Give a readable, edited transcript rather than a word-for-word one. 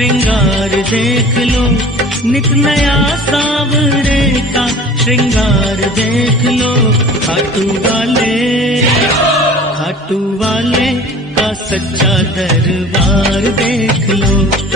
श्रृंगार देख लो, नित नया सांवरे का श्रृंगार देख लो। खाटू वाले का सच्चा दरबार देख लो।